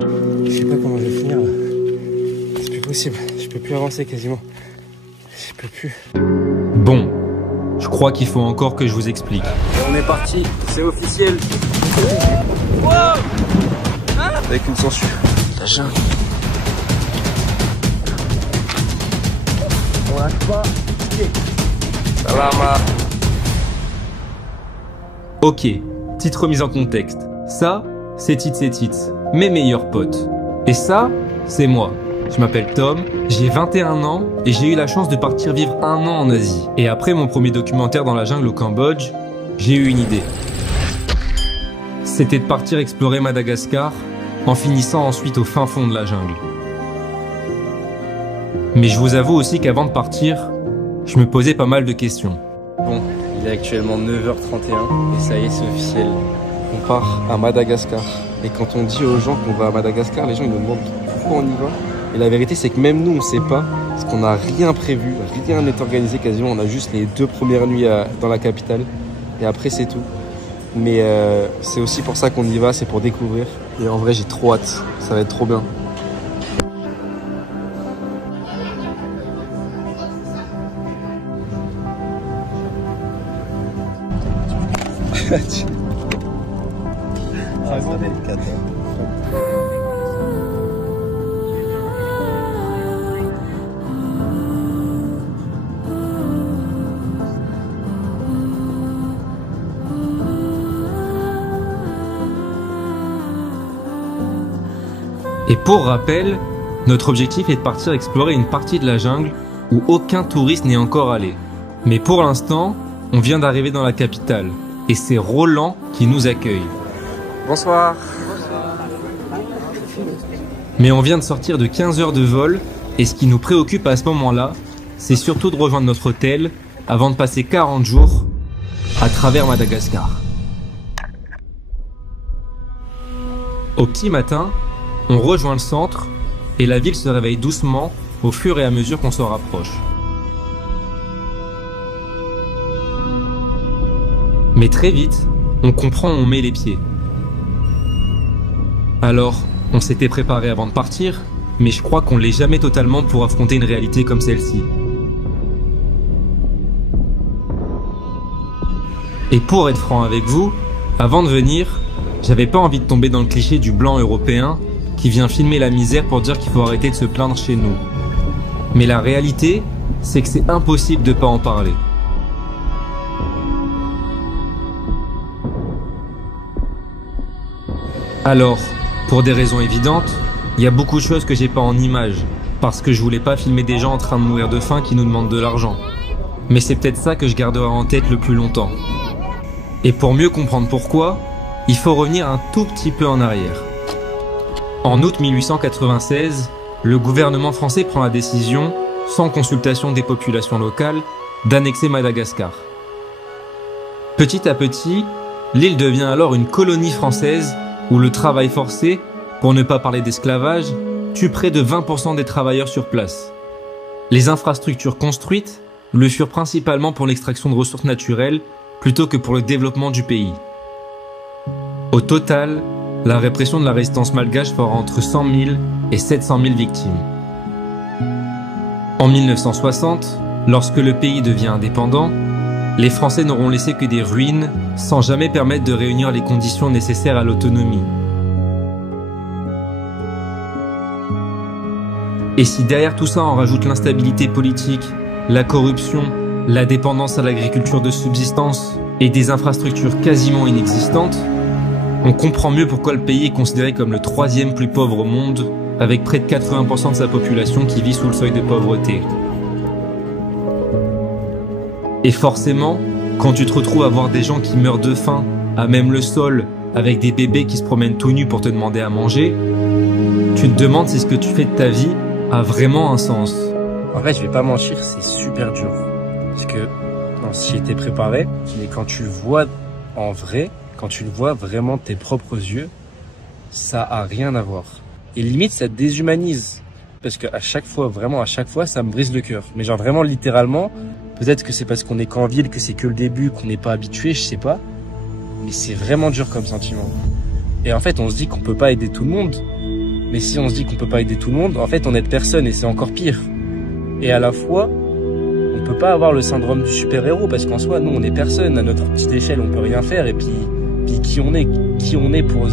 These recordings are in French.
Je sais pas comment je vais finir là. C'est plus possible. Je peux plus avancer quasiment. Je peux plus. Bon, je crois qu'il faut encore que je vous explique. On est parti, c'est officiel. Wow, hein? Avec une censure. La jungle. On lâche pas. Ça va, ma. Ok, petite remise en contexte. Ça, c'est Tits, mes meilleurs potes. Et ça, c'est moi. Je m'appelle Tom, j'ai 21 ans et j'ai eu la chance de partir vivre 1 an en Asie. Et après mon premier documentaire dans la jungle au Cambodge, j'ai eu une idée. C'était de partir explorer Madagascar en finissant ensuite au fin fond de la jungle. Mais je vous avoue aussi qu'avant de partir, je me posais pas mal de questions. Bon, il est actuellement 9h31 et ça y est, c'est officiel. On part à Madagascar. Et quand on dit aux gens qu'on va à Madagascar, les gens ils nous demandent pourquoi on y va. Et la vérité c'est que même nous on sait pas, parce qu'on n'a rien prévu, rien n'est organisé quasiment. On a juste les 2 premières nuits dans la capitale et après c'est tout. Mais c'est aussi pour ça qu'on y va, c'est pour découvrir. Et en vrai j'ai trop hâte, ça va être trop bien. Et pour rappel, notre objectif est de partir explorer une partie de la jungle où aucun touriste n'est encore allé. Mais pour l'instant, on vient d'arriver dans la capitale et c'est Roland qui nous accueille. Bonsoir. Mais on vient de sortir de 15 heures de vol et ce qui nous préoccupe à ce moment-là, c'est surtout de rejoindre notre hôtel avant de passer 40 jours à travers Madagascar. Au petit matin, on rejoint le centre et la ville se réveille doucement au fur et à mesure qu'on se rapproche. Mais très vite, on comprend où on met les pieds. Alors, on s'était préparé avant de partir, mais je crois qu'on l'est jamais totalement pour affronter une réalité comme celle-ci. Et pour être franc avec vous, avant de venir, j'avais pas envie de tomber dans le cliché du blanc européen qui vient filmer la misère pour dire qu'il faut arrêter de se plaindre chez nous. Mais la réalité, c'est que c'est impossible de pas en parler. Alors, pour des raisons évidentes, il y a beaucoup de choses que j'ai pas en images, parce que je voulais pas filmer des gens en train de mourir de faim qui nous demandent de l'argent. Mais c'est peut-être ça que je garderai en tête le plus longtemps. Et pour mieux comprendre pourquoi, il faut revenir un tout petit peu en arrière. En août 1896, le gouvernement français prend la décision, sans consultation des populations locales, d'annexer Madagascar. Petit à petit, l'île devient alors une colonie française où le travail forcé, pour ne pas parler d'esclavage, tue près de 20% des travailleurs sur place. Les infrastructures construites le furent principalement pour l'extraction de ressources naturelles plutôt que pour le développement du pays. Au total, la répression de la résistance malgache fera entre 100 000 et 700 000 victimes. En 1960, lorsque le pays devient indépendant, les Français n'auront laissé que des ruines sans jamais permettre de réunir les conditions nécessaires à l'autonomie. Et si derrière tout ça on rajoute l'instabilité politique, la corruption, la dépendance à l'agriculture de subsistance et des infrastructures quasiment inexistantes, on comprend mieux pourquoi le pays est considéré comme le 3e plus pauvre au monde, avec près de 80% de sa population qui vit sous le seuil de pauvreté. Et forcément, quand tu te retrouves à voir des gens qui meurent de faim, à même le sol, avec des bébés qui se promènent tout nus pour te demander à manger, tu te demandes si ce que tu fais de ta vie a vraiment un sens. En vrai, je vais pas mentir, c'est super dur. Parce que, non, si j'étais préparé, mais quand tu le vois en vrai, quand tu le vois vraiment de tes propres yeux, ça a rien à voir. Et limite, ça te déshumanise. Parce qu'à chaque fois, vraiment à chaque fois, ça me brise le cœur. Mais genre vraiment littéralement, peut-être que c'est parce qu'on est qu'en ville, que c'est que le début, qu'on n'est pas habitué, je sais pas. Mais c'est vraiment dur comme sentiment. Et en fait, on se dit qu'on peut pas aider tout le monde. Mais si on se dit qu'on peut pas aider tout le monde, en fait, on aide personne et c'est encore pire. Et à la fois, on peut pas avoir le syndrome du super-héros parce qu'en soi, nous, on est personne. À notre petite échelle, on peut rien faire. Et puis qui on est pour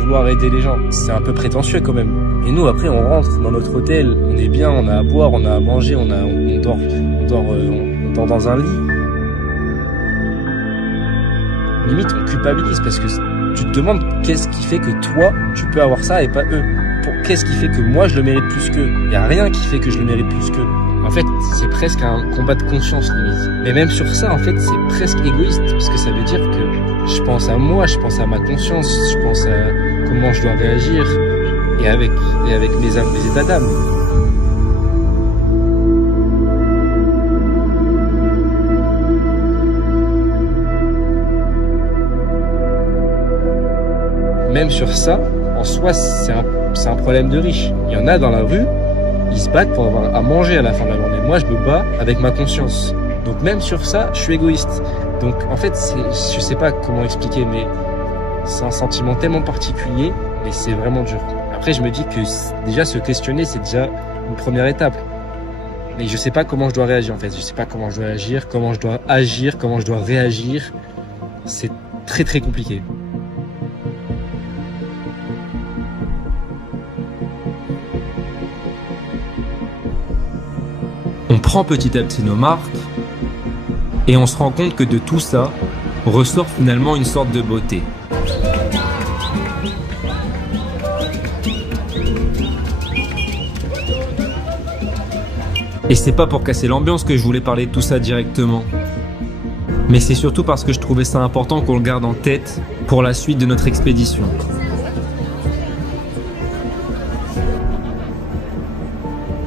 vouloir aider les gens. C'est un peu prétentieux quand même. Et nous, après, on rentre dans notre hôtel, on est bien, on a à boire, on a à manger, on dort dans un lit. Limite, on culpabilise parce que tu te demandes qu'est-ce qui fait que toi, tu peux avoir ça et pas eux. Qu'est-ce qui fait que moi, je le mérite plus qu'eux? Il n'y a rien qui fait que je le mérite plus qu'eux. En fait, c'est presque un combat de conscience, limite. Mais même sur ça, en fait, c'est presque égoïste parce que ça veut dire que je pense à moi, je pense à ma conscience, je pense à comment je dois réagir et avec mes états d'âme. Même sur ça, en soi, c'est un problème de riche. Il y en a dans la rue, ils se battent pour avoir à manger à la fin de la journée. Moi, je me bats avec ma conscience. Donc même sur ça, je suis égoïste. Donc en fait, je sais pas comment expliquer, mais c'est un sentiment tellement particulier, mais c'est vraiment dur. Après, je me dis que déjà se questionner, c'est déjà une première étape. Mais je sais pas comment je dois réagir en fait. Je sais pas comment je dois agir, comment je dois agir, comment je dois réagir. C'est très très compliqué. On prend petit à petit nos marques et on se rend compte que de tout ça ressort finalement une sorte de beauté. Et c'est pas pour casser l'ambiance que je voulais parler de tout ça directement. Mais c'est surtout parce que je trouvais ça important qu'on le garde en tête pour la suite de notre expédition.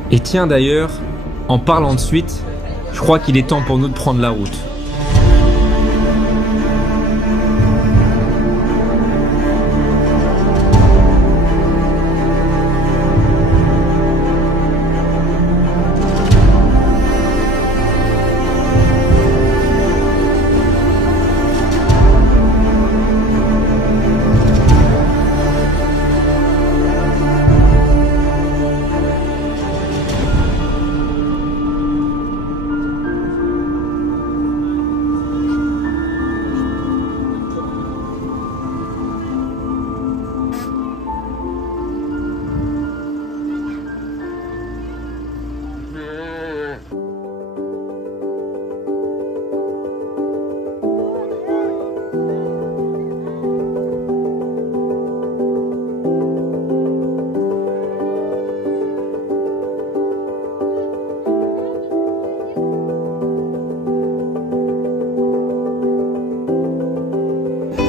Et tiens d'ailleurs, en parlant de suite, je crois qu'il est temps pour nous de prendre la route.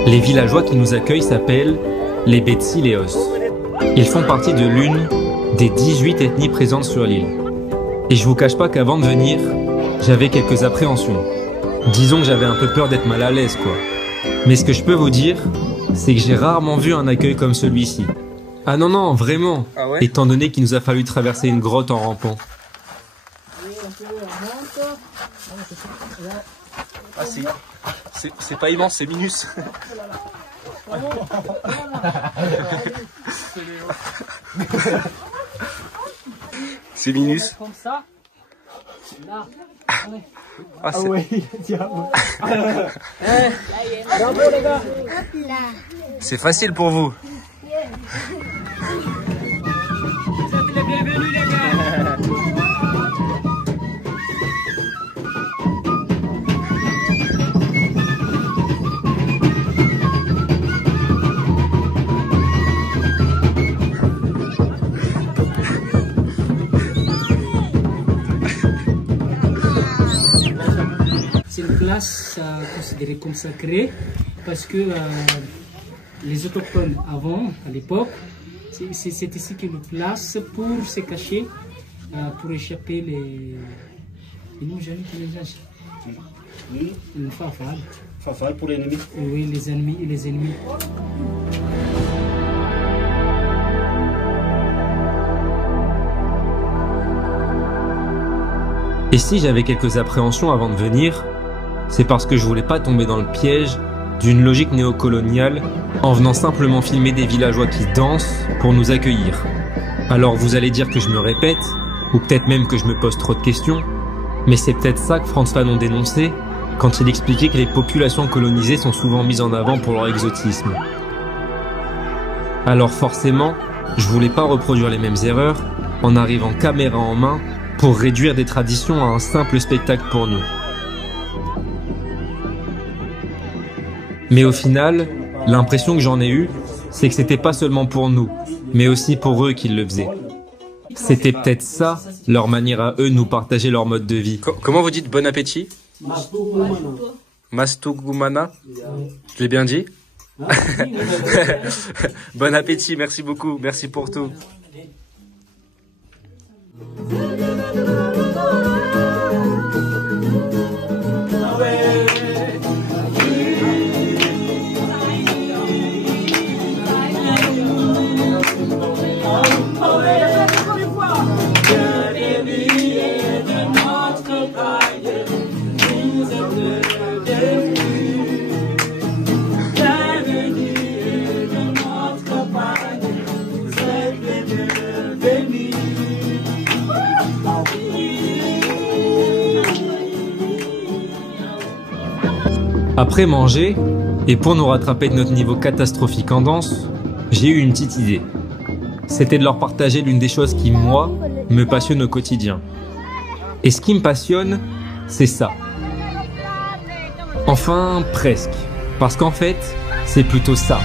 Les villageois qui nous accueillent s'appellent les Betsileos. Ils font partie de l'une des 18 ethnies présentes sur l'île. Et je vous cache pas qu'avant de venir, j'avais quelques appréhensions. Disons que j'avais un peu peur d'être mal à l'aise, quoi. Mais ce que je peux vous dire, c'est que j'ai rarement vu un accueil comme celui-ci. Ah non, vraiment, Ah ouais? étant donné qu'il nous a fallu traverser une grotte en rampant. Ah c'est pas immense, c'est minus. C'est minus. Comme ça. Là. Ah, c'est... Bravo les gars. c'est facile pour vous. Vous êtes les bienvenus les gars. C'est une place considérée comme sacrée parce que les autochtones avant, à l'époque, c'est ici qu'une place pour se cacher, pour échapper les une fafale. Fafale pour l'ennemi. Oui, les ennemis. Et si j'avais quelques appréhensions avant de venir, c'est parce que je voulais pas tomber dans le piège d'une logique néocoloniale en venant simplement filmer des villageois qui dansent pour nous accueillir. Alors vous allez dire que je me répète, ou peut-être même que je me pose trop de questions, mais c'est peut-être ça que Frantz Fanon dénonçait quand il expliquait que les populations colonisées sont souvent mises en avant pour leur exotisme. Alors forcément, je voulais pas reproduire les mêmes erreurs en arrivant caméra en main pour réduire des traditions à un simple spectacle pour nous. Mais au final, l'impression que j'en ai eue, c'est que c'était pas seulement pour nous, mais aussi pour eux qu'ils le faisaient. C'était peut-être ça, leur manière à eux de nous partager leur mode de vie. Comment vous dites bon appétit? Mastugumana. Je l'ai bien dit? Bon appétit, merci beaucoup, merci pour tout. Après manger, et pour nous rattraper de notre niveau catastrophique en danse, j'ai eu une petite idée. C'était de leur partager l'une des choses qui, moi, me passionne au quotidien. Et ce qui me passionne, c'est ça. Enfin, presque. Parce qu'en fait, c'est plutôt ça.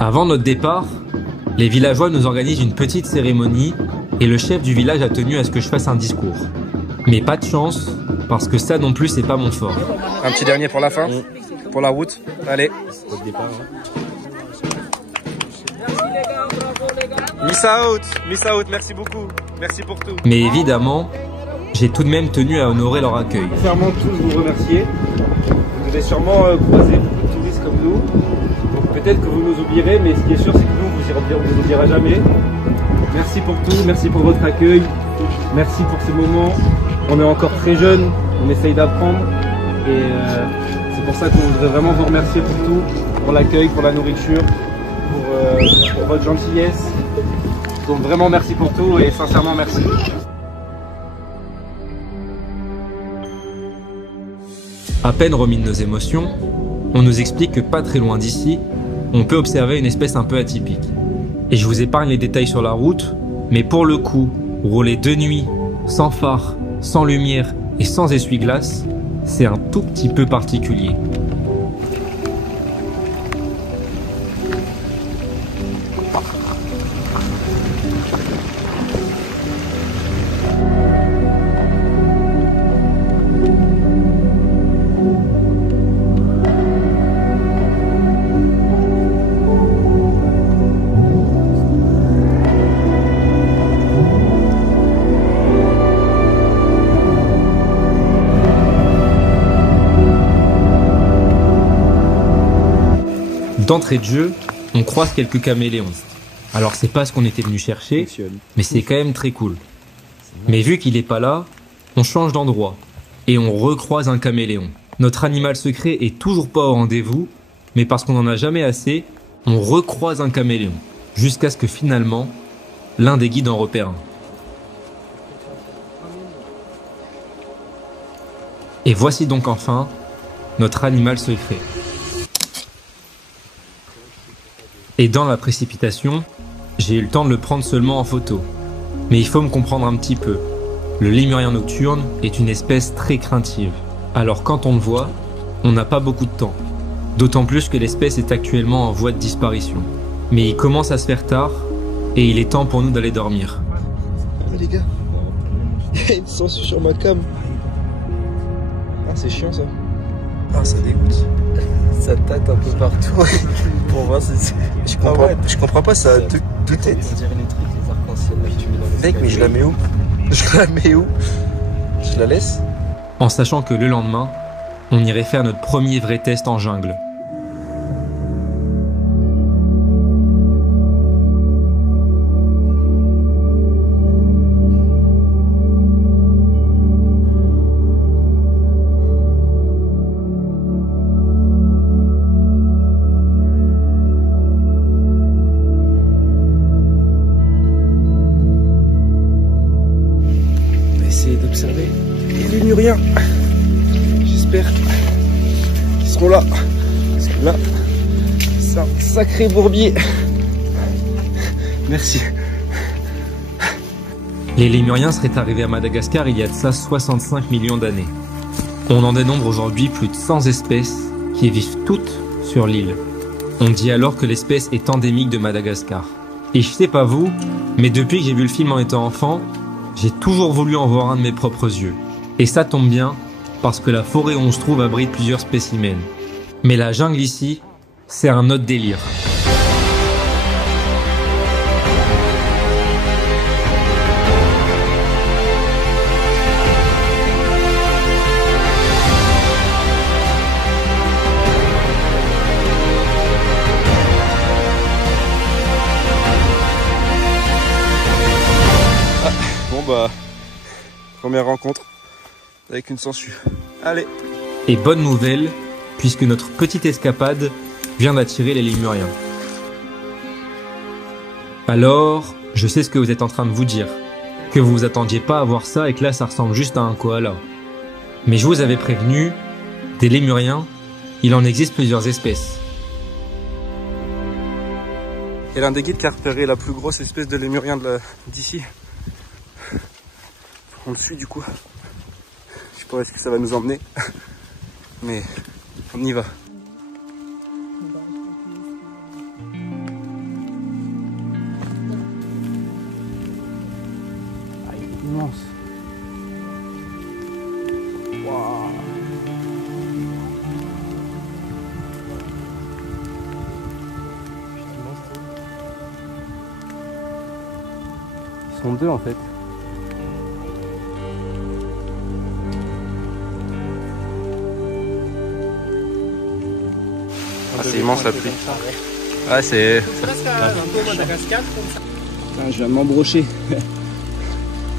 Avant notre départ, les villageois nous organisent une petite cérémonie et le chef du village a tenu à ce que je fasse un discours. Mais pas de chance, parce que ça non plus c'est pas mon fort. Un petit dernier pour la fin, pour la route. Allez. Miss out, merci beaucoup. Merci pour tout. Mais évidemment, j'ai tout de même tenu à honorer leur accueil. Sincèrement tous vous remercier. Vous avez sûrement croisé beaucoup de touristes comme nous. Donc peut-être que vous nous oublierez, mais ce qui est sûr c'est que nous, on vous oubliera jamais. Merci pour tout, merci pour votre accueil. Merci pour ces moments. On est encore très jeunes, on essaye d'apprendre. Et c'est pour ça qu'on voudrait vraiment vous remercier pour tout. Pour l'accueil, pour la nourriture, pour votre gentillesse. Donc vraiment merci pour tout et sincèrement merci. À peine remis de nos émotions, on nous explique que pas très loin d'ici, on peut observer une espèce un peu atypique. Et je vous épargne les détails sur la route, mais pour le coup, rouler de nuit, sans phare, sans lumière et sans essuie-glace, c'est un tout petit peu particulier. D'entrée de jeu, on croise quelques caméléons. Alors c'est pas ce qu'on était venu chercher, mais c'est quand même très cool. Mais vu qu'il est pas là, on change d'endroit et on recroise un caméléon. Notre animal secret est toujours pas au rendez-vous, mais parce qu'on en a jamais assez, on recroise un caméléon. Jusqu'à ce que finalement, l'un des guides en repère un. Et voici donc enfin notre animal secret. Et dans la précipitation, j'ai eu le temps de le prendre seulement en photo. Mais il faut me comprendre un petit peu. Le lémurien nocturne est une espèce très craintive. Alors quand on le voit, on n'a pas beaucoup de temps. D'autant plus que l'espèce est actuellement en voie de disparition. Mais il commence à se faire tard, et il est temps pour nous d'aller dormir. Les gars, il y a une censure sur ma cam. Ah c'est chiant ça. Ah ça dégoûte. Ça tâte un peu partout pour voir si je comprends pas, ça a deux têtes. On dirait les trucs, les arcs-en-ciel là que tu mets dans les Mec, mais je la mets où? Je la mets où? Je la laisse? En sachant que le lendemain, on irait faire notre premier vrai test en jungle. D'observer les lémuriens. J'espère qu'ils seront là. Parce que là, c'est un sacré bourbier. Merci. Les lémuriens seraient arrivés à Madagascar il y a de ça 65 millions d'années. On en dénombre aujourd'hui plus de 100 espèces qui vivent toutes sur l'île. On dit alors que l'espèce est endémique de Madagascar. Et je sais pas vous, mais depuis que j'ai vu le film en étant enfant, j'ai toujours voulu en voir un de mes propres yeux. Et ça tombe bien, parce que la forêt où on se trouve abrite plusieurs spécimens. Mais la jungle ici, c'est un autre délire. Première rencontre avec une sangsue. Allez. Et bonne nouvelle, puisque notre petite escapade vient d'attirer les lémuriens. Alors, je sais ce que vous êtes en train de vous dire, que vous vous attendiez pas à voir ça et que là ça ressemble juste à un koala. Mais je vous avais prévenu, des lémuriens, il en existe plusieurs espèces. Et l'un des guides qui a repéré la plus grosse espèce de lémurien d'ici. On le suit du coup. Je sais pas où est-ce que ça va nous emmener. Mais on y va. Ah, il est immense. Waouh. Ils sont deux en fait. Ah, c'est immense la pluie. Ah, c'est... Je viens de m'embrocher.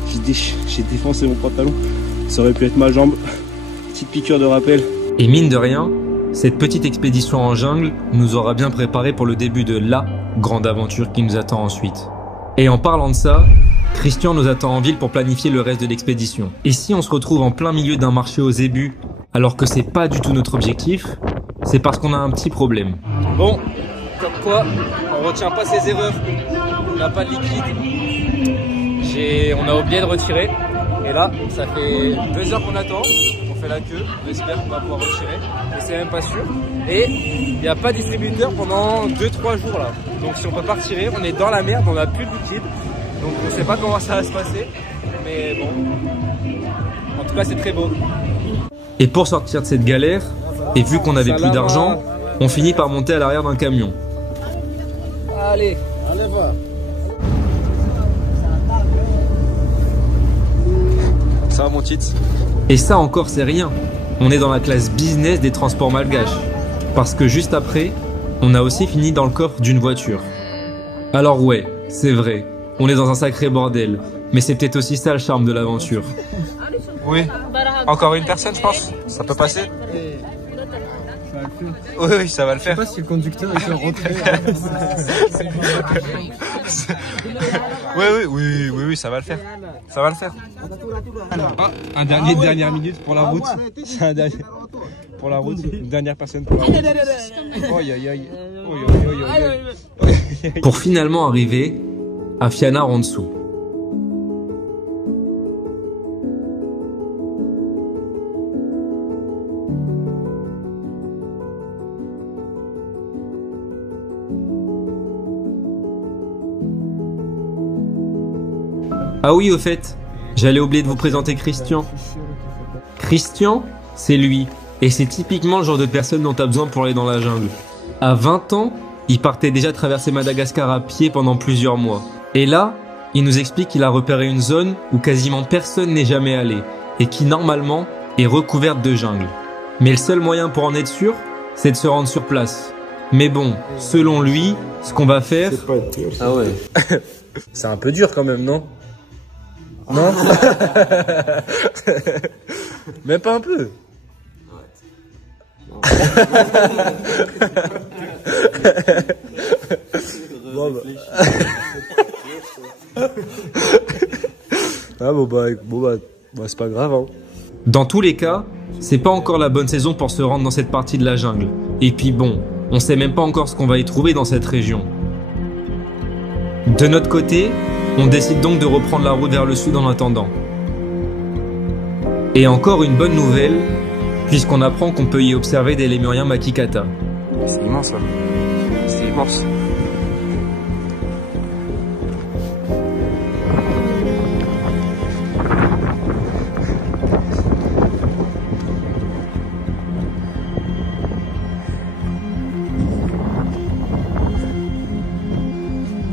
J'ai défoncé mon pantalon. Ça aurait pu être ma jambe. Petite piqûre de rappel. Et mine de rien, cette petite expédition en jungle nous aura bien préparé pour le début de la grande aventure qui nous attend ensuite. Et en parlant de ça, Christian nous attend en ville pour planifier le reste de l'expédition. Et si on se retrouve en plein milieu d'un marché aux zébus, alors que c'est pas du tout notre objectif, c'est parce qu'on a un petit problème. Bon, comme quoi, on retient pas ses erreurs. On n'a pas de liquide. On a oublié de retirer. Et là, ça fait 2 heures qu'on attend. On fait la queue. On espère qu'on va pouvoir retirer. Mais c'est même pas sûr. Et il n'y a pas de distributeur pendant 2-3 jours là. Donc si on peut pas retirer, on est dans la merde, on n'a plus de liquide. Donc on sait pas comment ça va se passer. Mais bon. En tout cas, c'est très beau. Et pour sortir de cette galère, et vu qu'on avait plus d'argent, on finit par monter à l'arrière d'un camion. Allez, allez voir. Ça va mon titre? Et ça encore c'est rien. On est dans la classe business des transports malgaches. Parce que juste après, on a aussi fini dans le coffre d'une voiture. Alors ouais, c'est vrai, on est dans un sacré bordel. Mais c'est peut-être aussi ça le charme de l'aventure. Oui, encore une personne je pense. Ça peut passer? Oui, oui, ça va le faire. Je sais pas si le conducteur est rentré. Oui, ça va le faire. Ça va le faire. Ah, un dernier de dernière minute pour la route. C'est un dernier pour la route. Une dernière personne pour la route. Pour finalement arriver à Fiana Ronsu. Ah oui, au fait, j'allais oublier de vous présenter Christian. Christian, c'est lui. Et c'est typiquement le genre de personne dont tu as besoin pour aller dans la jungle. À 20 ans, il partait déjà traverser Madagascar à pied pendant plusieurs mois. Et là, il nous explique qu'il a repéré une zone où quasiment personne n'est jamais allé. Et qui, normalement, est recouverte de jungle. Mais le seul moyen pour en être sûr, c'est de se rendre sur place. Mais bon, selon lui, ce qu'on va faire... Ah ouais. C'est un peu dur quand même, non? Non? Même pas un peu. Bon, bah. Ah bon, c'est pas grave, hein. Dans tous les cas, c'est pas encore la bonne saison pour se rendre dans cette partie de la jungle. Et puis bon, on sait même pas encore ce qu'on va y trouver dans cette région. De notre côté, on décide donc de reprendre la route vers le sud en attendant. Et encore une bonne nouvelle, puisqu'on apprend qu'on peut y observer des lémuriens makikata. C'est immense, ça. C'est immense.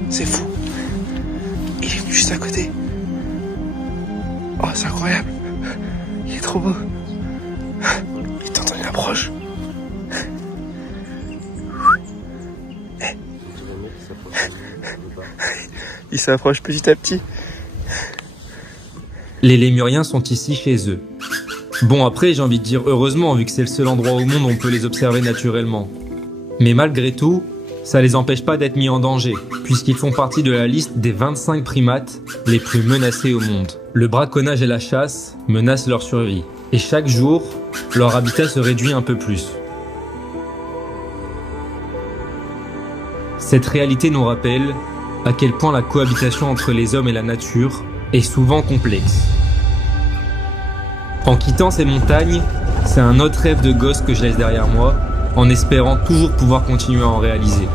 C'est fou. Il est venu juste à côté. Oh, c'est incroyable. Il est trop beau. Il t'entend, il approche. Il s'approche petit à petit. Les lémuriens sont ici chez eux. Bon après, j'ai envie de dire heureusement, vu que c'est le seul endroit au monde où on peut les observer naturellement. Mais malgré tout, ça les empêche pas d'être mis en danger, puisqu'ils font partie de la liste des 25 primates les plus menacés au monde. Le braconnage et la chasse menacent leur survie, et chaque jour, leur habitat se réduit un peu plus. Cette réalité nous rappelle à quel point la cohabitation entre les hommes et la nature est souvent complexe. En quittant ces montagnes, c'est un autre rêve de gosse que je laisse derrière moi, en espérant toujours pouvoir continuer à en réaliser.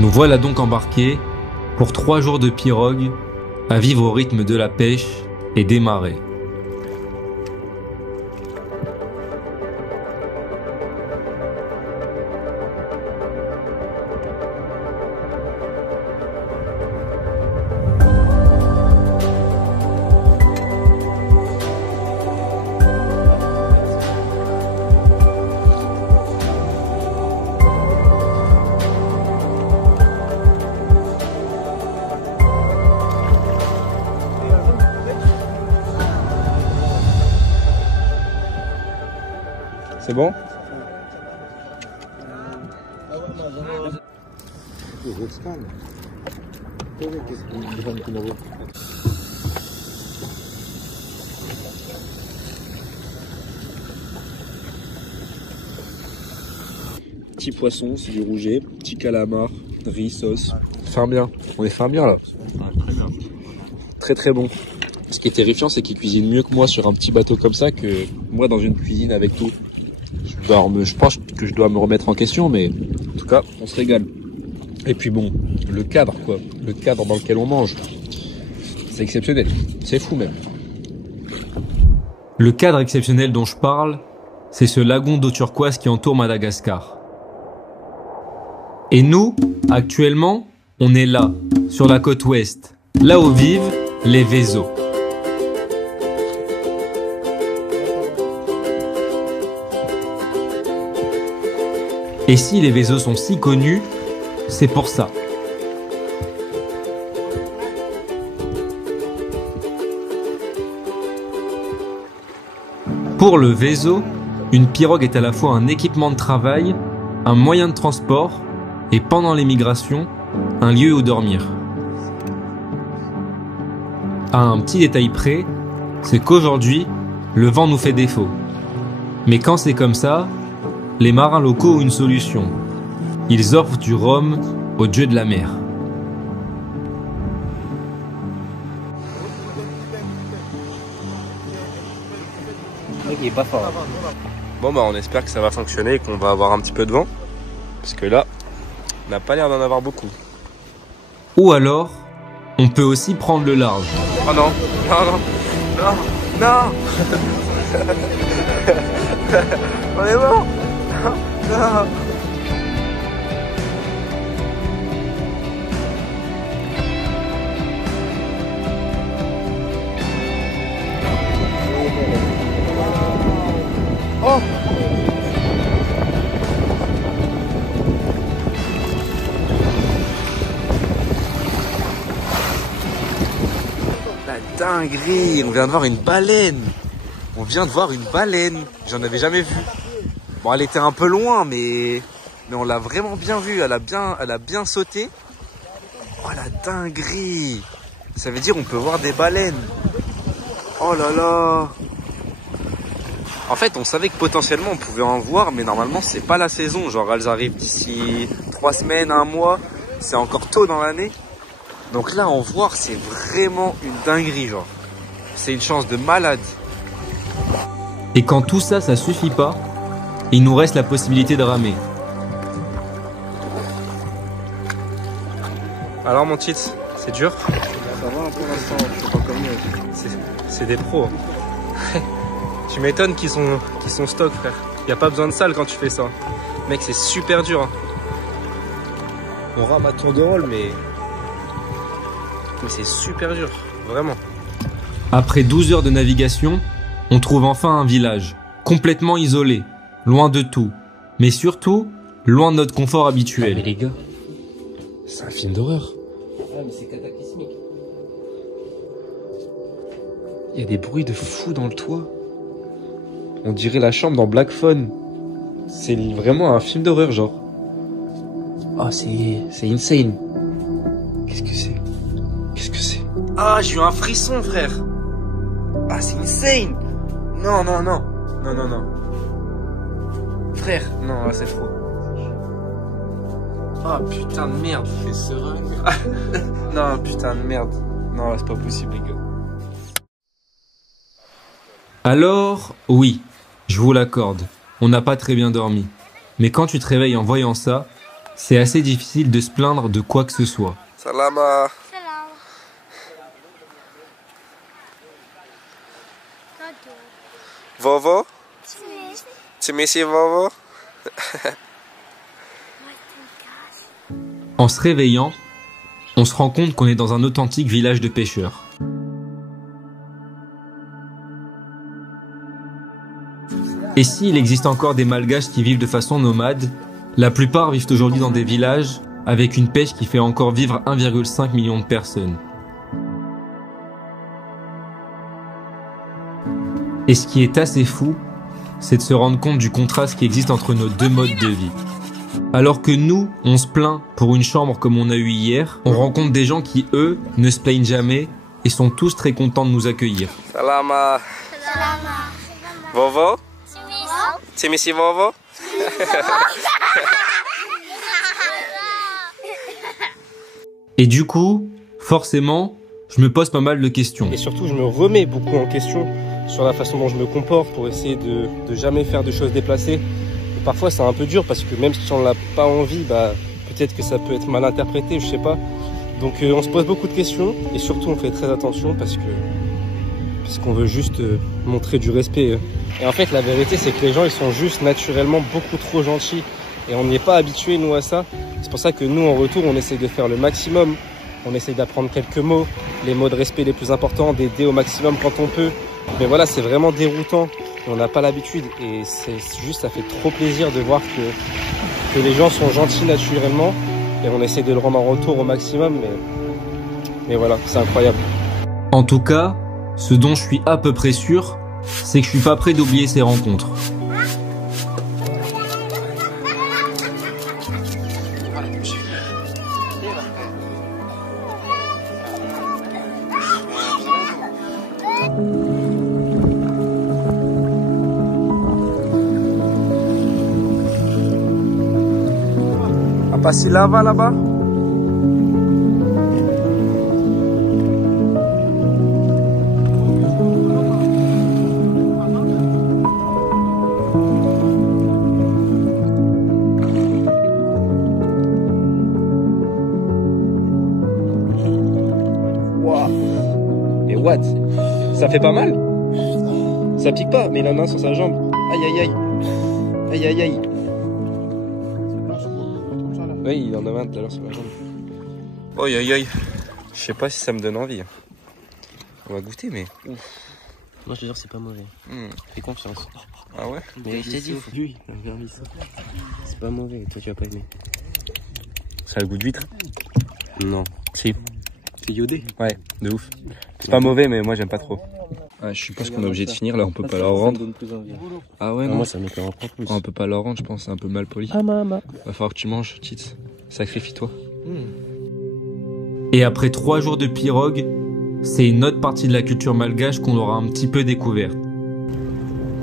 Nous voilà donc embarqués pour 3 jours de pirogue à vivre au rythme de la pêche et des marées. C'est bon? Petit poisson, c'est du rouget, petit calamar, riz, sauce. Fin bien, on est fin bien là. Très bien. Très très bon. Ce qui est terrifiant, c'est qu'il cuisine mieux que moi sur un petit bateau comme ça que moi dans une cuisine avec tout. Je pense que je dois me remettre en question, mais en tout cas, on se régale. Et puis bon, le cadre quoi, le cadre dans lequel on mange, c'est exceptionnel, c'est fou même. Le cadre exceptionnel dont je parle, c'est ce lagon d'eau turquoise qui entoure Madagascar. Et nous, actuellement, on est là, sur la côte ouest, là où vivent les Wesos. Et si les Wesos sont si connus, c'est pour ça. Pour le Weso, une pirogue est à la fois un équipement de travail, un moyen de transport et pendant les migrations, un lieu où dormir. À un petit détail près, c'est qu'aujourd'hui, le vent nous fait défaut. Mais quand c'est comme ça, les marins locaux ont une solution. Ils offrent du rhum au dieu de la mer. Il est pas fort. Bon bah on espère que ça va fonctionner et qu'on va avoir un petit peu de vent. Parce que là, on n'a pas l'air d'en avoir beaucoup. Ou alors, on peut aussi prendre le large. Oh non, non, non, non, non. On est mort. Non. Oh. La dinguerie, on vient de voir une baleine. On vient de voir une baleine. J'en avais jamais vu. Bon, elle était un peu loin, mais on l'a vraiment bien vue. Elle a bien sauté. Oh la dinguerie. Ça veut dire on peut voir des baleines. Oh là là. En fait, on savait que potentiellement on pouvait en voir, mais normalement c'est pas la saison. Genre elles arrivent d'ici 3 semaines, 1 mois. C'est encore tôt dans l'année. Donc là, en voir, c'est vraiment une dinguerie, genre. C'est une chance de malade. Et quand tout ça, ça suffit pas, il nous reste la possibilité de ramer. Alors mon titre, c'est dur? Ça va pour l'instant, c'est pas comme nous. C'est des pros. Tu m'étonnes qu'ils sont stock, frère. Y a pas besoin de salle quand tu fais ça. Mec, c'est super dur. Hein. On rame à tour de rôle, mais c'est super dur, vraiment. Après 12 heures de navigation, on trouve enfin un village, complètement isolé, loin de tout, mais surtout, loin de notre confort habituel. Mais les gars, c'est un film d'horreur. Ouais, mais c'est cataclysmique. Il y a des bruits de fou dans le toit. On dirait la chambre dans Black Phone. C'est vraiment un film d'horreur, genre. Oh, c'est insane. Qu'est-ce que c'est? Qu'est-ce que c'est? Ah, j'ai eu un frisson, frère. Ah, c'est insane. Non, non, non. Non, non, non. Frère, non, là, c'est trop. Oh, putain de merde. C'est serein. Non, putain de merde. Non, là, c'est pas possible, les gars. Alors, oui, je vous l'accorde, on n'a pas très bien dormi. Mais quand tu te réveilles en voyant ça, c'est assez difficile de se plaindre de quoi que ce soit. Salama. Salam. Vovo? Tu m'essayes, Vovo? En se réveillant, on se rend compte qu'on est dans un authentique village de pêcheurs. Et s'il existe encore des Malgaches qui vivent de façon nomade, la plupart vivent aujourd'hui dans des villages avec une pêche qui fait encore vivre 1,5 million de personnes. Et ce qui est assez fou, c'est de se rendre compte du contraste qui existe entre nos deux modes de vie. Alors que nous, on se plaint pour une chambre comme on a eu hier, on rencontre des gens qui, eux, ne se plaignent jamais et sont tous très contents de nous accueillir. Salama. Salama. Vovo? Tu m'essayes, Vovo? Et du coup, forcément, je me pose pas mal de questions. Et surtout, je me remets beaucoup en question sur la façon dont je me comporte pour essayer de jamais faire de choses déplacées. Et parfois, c'est un peu dur parce que même si on n'a pas envie, bah, peut-être que ça peut être mal interprété, je sais pas. Donc, on se pose beaucoup de questions et surtout, on fait très attention parce qu'on veut juste montrer du respect. Et en fait, la vérité, c'est que les gens, ils sont juste naturellement beaucoup trop gentils. Et on n'y est pas habitué, nous, à ça. C'est pour ça que nous, en retour, on essaye de faire le maximum. On essaye d'apprendre quelques mots, les mots de respect les plus importants, d'aider au maximum quand on peut. Mais voilà, c'est vraiment déroutant. On n'a pas l'habitude. Et c'est juste, ça fait trop plaisir de voir que les gens sont gentils naturellement. Et on essaie de le rendre en retour au maximum. Mais voilà, c'est incroyable. En tout cas, ce dont je suis à peu près sûr, c'est que je suis pas prêt d'oublier ces rencontres. Apa Silava là-bas? Mais what? Ça fait pas mal? Ça pique pas, mais il en a un sur sa jambe. Aïe aïe aïe. Aïe aïe aïe. Oui, il en avait un tout à l'heure sur la jambe. Aïe aïe aïe. Je sais pas si ça me donne envie. On va goûter, mais. Ouf. Moi je te jure c'est pas mauvais. Fais confiance. Ah ouais? Mais je t'ai dit, lui, un vermis. C'est pas mauvais, toi tu vas pas aimer. Ça a le goût d'huître? Non. Si. C'est iodé? Ouais, de ouf. C'est pas mauvais, mais moi j'aime pas trop. Ah, je suppose qu'on est obligé de finir là, on peut pas leur rendre. Ah ouais, non. Moi ça me fait en plus. On peut pas leur rendre, je pense, c'est un peu mal poli. Ah maman. Va falloir que tu manges, Tits. Sacrifie-toi. Et après 3 jours de pirogue, c'est une autre partie de la culture malgache qu'on aura un petit peu découverte.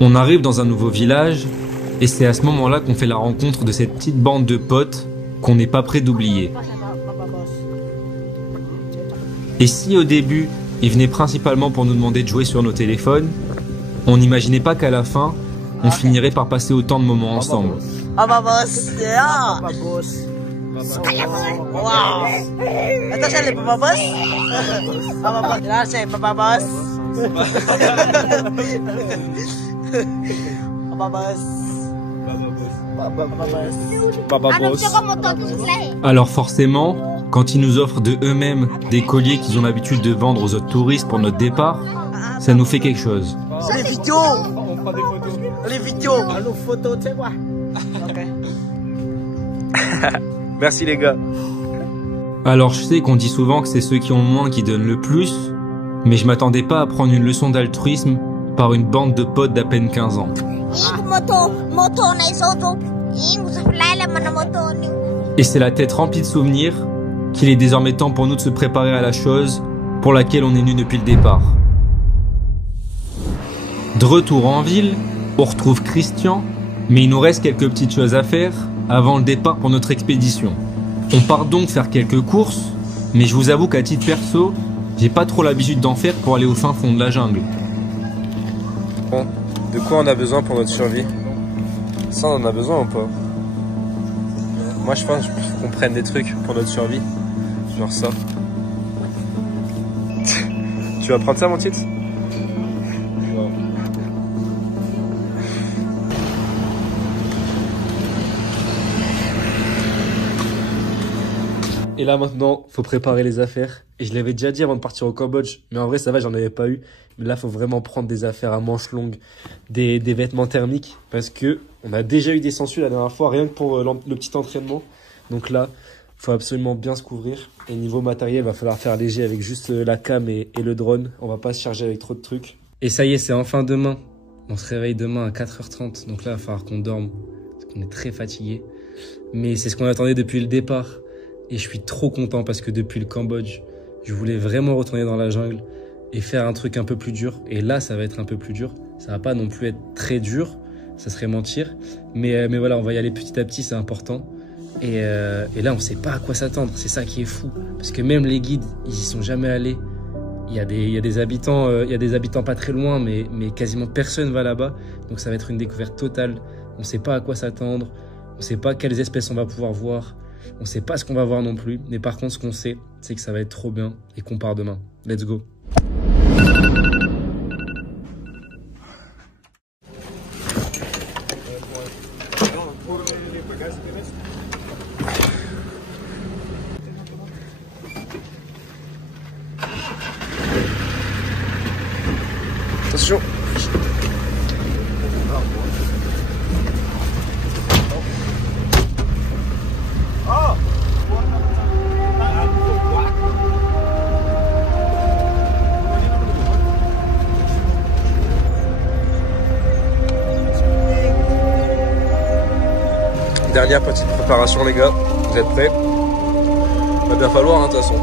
On arrive dans un nouveau village, et c'est à ce moment-là qu'on fait la rencontre de cette petite bande de potes qu'on n'est pas prêt d'oublier. Et si au début, ils venaient principalement pour nous demander de jouer sur nos téléphones, on n'imaginait pas qu'à la fin, on finirait par passer autant de moments ensemble. Papa Boss, yeah. Wow. Ito siya, Papa Boss. Papa Boss. Ito siya, Papa Boss. Papa Boss. Papa Boss. Alors forcément, quand ils nous offrent de eux-mêmes des colliers qu'ils ont l'habitude de vendre aux autres touristes pour notre départ, ça nous fait quelque chose. Les vidéos. Les vidéos. Les photos, tu sais quoi? Ok. Merci les gars. Alors je sais qu'on dit souvent que c'est ceux qui ont le moins qui donnent le plus, mais je m'attendais pas à prendre une leçon d'altruisme par une bande de potes d'à peine 15 ans. Et c'est la tête remplie de souvenirs qu'il est désormais temps pour nous de se préparer à la chose pour laquelle on est venu depuis le départ. De retour en ville, on retrouve Christian, mais il nous reste quelques petites choses à faire avant le départ pour notre expédition. On part donc faire quelques courses, mais je vous avoue qu'à titre perso, j'ai pas trop l'habitude d'en faire pour aller au fin fond de la jungle. Bon, de quoi on a besoin pour notre survie? Ça, on en a besoin ou pas? Moi, je pense qu'on prenne des trucs pour notre survie. Genre ça. Tu vas prendre ça, mon titre? Et là maintenant, faut préparer les affaires. Et je l'avais déjà dit avant de partir au Cambodge, mais en vrai ça va, j'en avais pas eu. Mais là, faut vraiment prendre des affaires à manches longues, des vêtements thermiques, parce que on a déjà eu des sangsues la dernière fois, rien que pour le petit entraînement. Donc là, faut absolument bien se couvrir. Et niveau matériel, va falloir faire léger avec juste la cam et le drone. On va pas se charger avec trop de trucs. Et ça y est, c'est enfin demain. On se réveille demain à 4h30. Donc là, il va falloir qu'on dorme, parce qu'on est très fatigué. Mais c'est ce qu'on attendait depuis le départ. Et je suis trop content parce que depuis le Cambodge, je voulais vraiment retourner dans la jungle et faire un truc un peu plus dur. Et là, ça va être un peu plus dur. Ça va pas non plus être très dur, ça serait mentir. Mais voilà, on va y aller petit à petit, c'est important. Et là, on sait pas à quoi s'attendre. C'est ça qui est fou. Parce que même les guides, ils y sont jamais allés. Il y a des habitants pas très loin, mais quasiment personne va là-bas. Donc ça va être une découverte totale. On sait pas à quoi s'attendre. On sait pas quelles espèces on va pouvoir voir. On sait pas ce qu'on va voir non plus, mais par contre ce qu'on sait, c'est que ça va être trop bien et qu'on part demain. Let's go. Attention. Dernière petite préparation les gars, vous êtes prêts? Va bien falloir hein, de toute façon.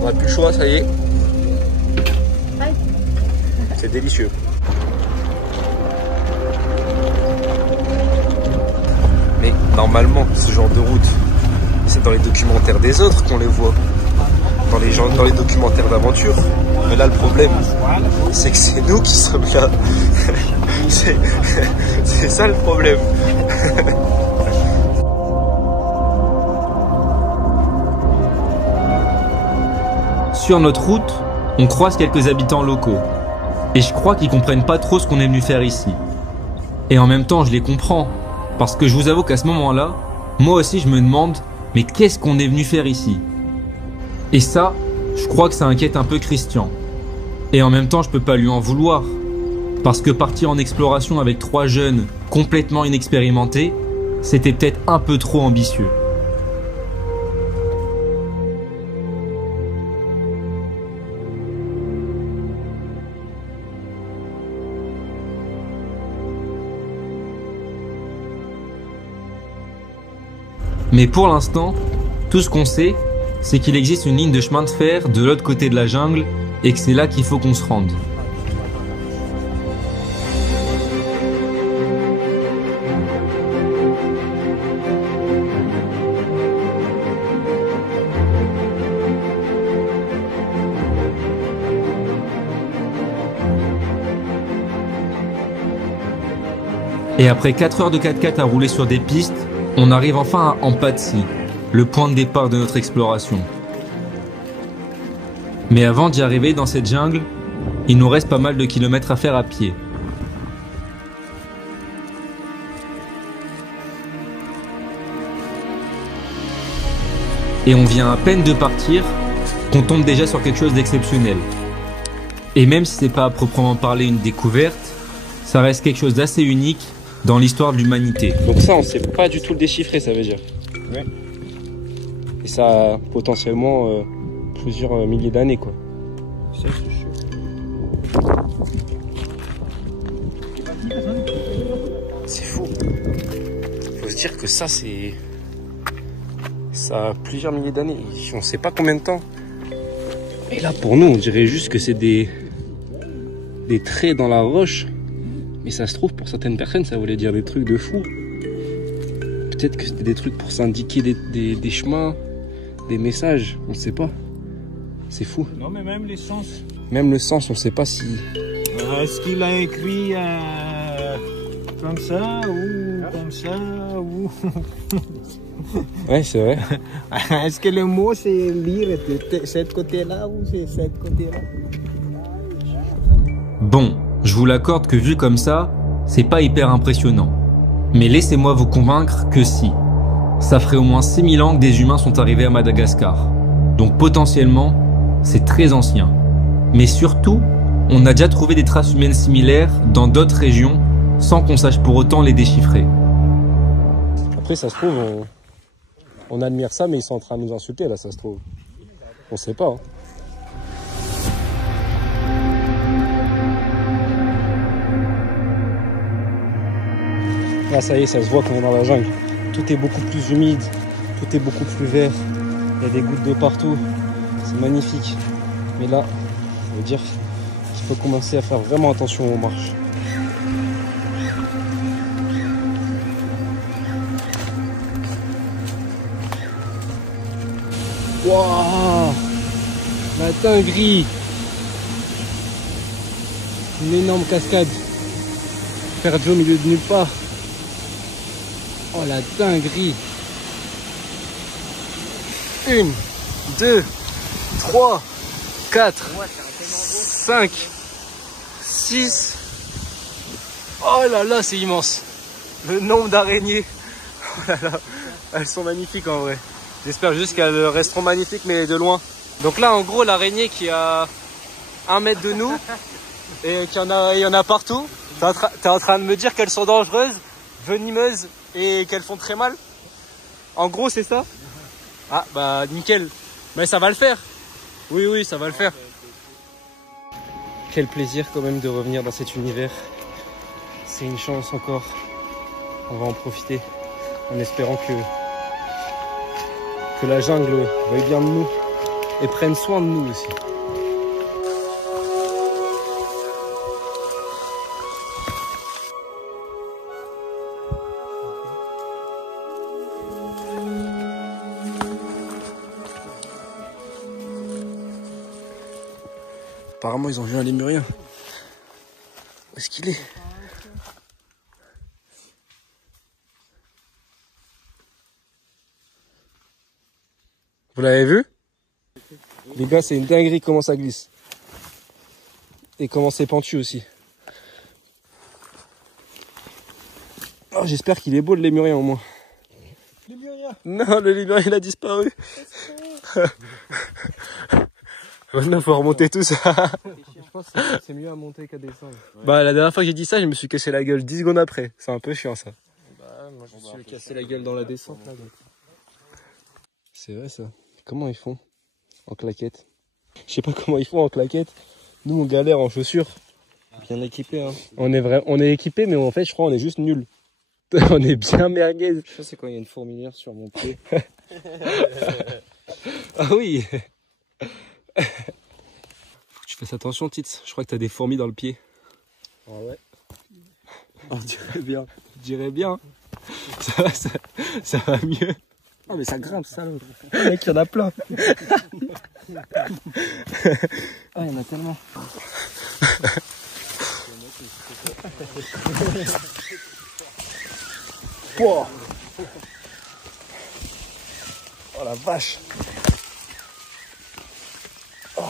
On n'a plus le choix, ça y est. C'est délicieux. Mais normalement, ce genre de route, c'est dans les documentaires des autres qu'on les voit. Dans les documentaires d'aventure. Mais là le problème, c'est que c'est nous qui sommes là. C'est ça le problème. Sur notre route, on croise quelques habitants locaux. Et je crois qu'ils comprennent pas trop ce qu'on est venu faire ici. Et en même temps, je les comprends. Parce que je vous avoue qu'à ce moment-là, moi aussi je me demande, mais qu'est-ce qu'on est venu faire ici? Et ça, je crois que ça inquiète un peu Christian. Et en même temps, je peux pas lui en vouloir. Parce que partir en exploration avec 3 jeunes complètement inexpérimentés, c'était peut-être un peu trop ambitieux. Mais pour l'instant, tout ce qu'on sait, c'est qu'il existe une ligne de chemin de fer de l'autre côté de la jungle et que c'est là qu'il faut qu'on se rende. Et après 4 heures de 4x4 à rouler sur des pistes, on arrive enfin à Ampatsi, le point de départ de notre exploration. Mais avant d'y arriver dans cette jungle, il nous reste pas mal de kilomètres à faire à pied. Et on vient à peine de partir qu'on tombe déjà sur quelque chose d'exceptionnel. Et même si c'est pas à proprement parler une découverte, ça reste quelque chose d'assez unique dans l'histoire de l'humanité. Donc ça, on sait pas du tout le déchiffrer, ça veut dire. Ouais. Et ça a potentiellement plusieurs milliers d'années, quoi. Ça, c'est chaud. C'est fou. Faut se dire que ça, c'est... Ça a plusieurs milliers d'années. On sait pas combien de temps. Et là, pour nous, on dirait juste que c'est des traits dans la roche. Mais ça se trouve, pour certaines personnes, ça voulait dire des trucs de fou. Peut-être que c'était des trucs pour s'indiquer des chemins, des messages. On sait pas. C'est fou. Non, mais même les sens. Même le sens, on sait pas si... Est-ce qu'il a écrit comme ça ou comme ça ou... Ouais, c'est vrai. Est-ce que le mot c'est lire de ce côté-là ou c'est ce côté-là? Bon, je vous l'accorde que vu comme ça, c'est pas hyper impressionnant. Mais laissez-moi vous convaincre que si. Ça ferait au moins 6000 ans que des humains sont arrivés à Madagascar. Donc potentiellement, c'est très ancien. Mais surtout, on a déjà trouvé des traces humaines similaires dans d'autres régions sans qu'on sache pour autant les déchiffrer. Après, ça se trouve, on admire ça, mais ils sont en train de nous insulter, là, ça se trouve. On sait pas. Hein. Là, ça y est, ça se voit qu'on est dans la jungle. Tout est beaucoup plus humide, tout est beaucoup plus vert. Il y a des gouttes d'eau partout. C'est magnifique. Mais là, ça veut dire qu'il faut commencer à faire vraiment attention aux marches. Waouh, la dinguerie. Une énorme cascade perdue au milieu de nulle part. Oh la dinguerie. 1, 2, 3, 4, 5, 6. Oh là là, c'est immense. Le nombre d'araignées. Oh là là, elles sont magnifiques en vrai. J'espère juste qu'elles resteront magnifiques, mais de loin. Donc là, en gros, l'araignée qui est à 1 mètre de nous, et il y en a partout. T'es en train de me dire qu'elles sont dangereuses, venimeuses, et qu'elles font très mal? En gros, c'est ça? Ah, bah, nickel. Mais ça va le faire. Oui, oui, ça va le faire. Quel plaisir quand même de revenir dans cet univers. C'est une chance encore. On va en profiter, en espérant que la jungle veuille bien de nous et prenne soin de nous aussi. Apparemment, ils ont vu un lémurien. Où est-ce qu'il est? Vous l'avez vu? Les gars, c'est une dinguerie comment ça glisse. Et comment c'est pentu aussi. Oh, j'espère qu'il est beau le lémurien au moins. Non, le lémurien il a disparu. Maintenant faut remonter tout ça. Je pense que c'est mieux à monter qu'à descendre. Bah la dernière fois que j'ai dit ça, je me suis cassé la gueule 10 secondes après. C'est un peu chiant ça. Bah moi je me suis cassé la gueule dans la descente là. Donc. C'est vrai ça. Comment ils font en claquettes? Je sais pas comment ils font en claquettes. Nous on galère en chaussures. Bien équipés hein. On est équipés mais en fait je crois on est juste nuls. On est bien merguez. Je sais c'est quand il y a une fourmilière sur mon pied. Ah oui. Faut que tu fasses attention Tits. Je crois que t'as des fourmis dans le pied. Ah ouais. On dirait bien. Je dirais bien. Ça va mieux. Oh mais ça grimpe ça l'autre. Mec il y en a plein. Ah il y en a tellement. Wow. Oh la vache. Oh.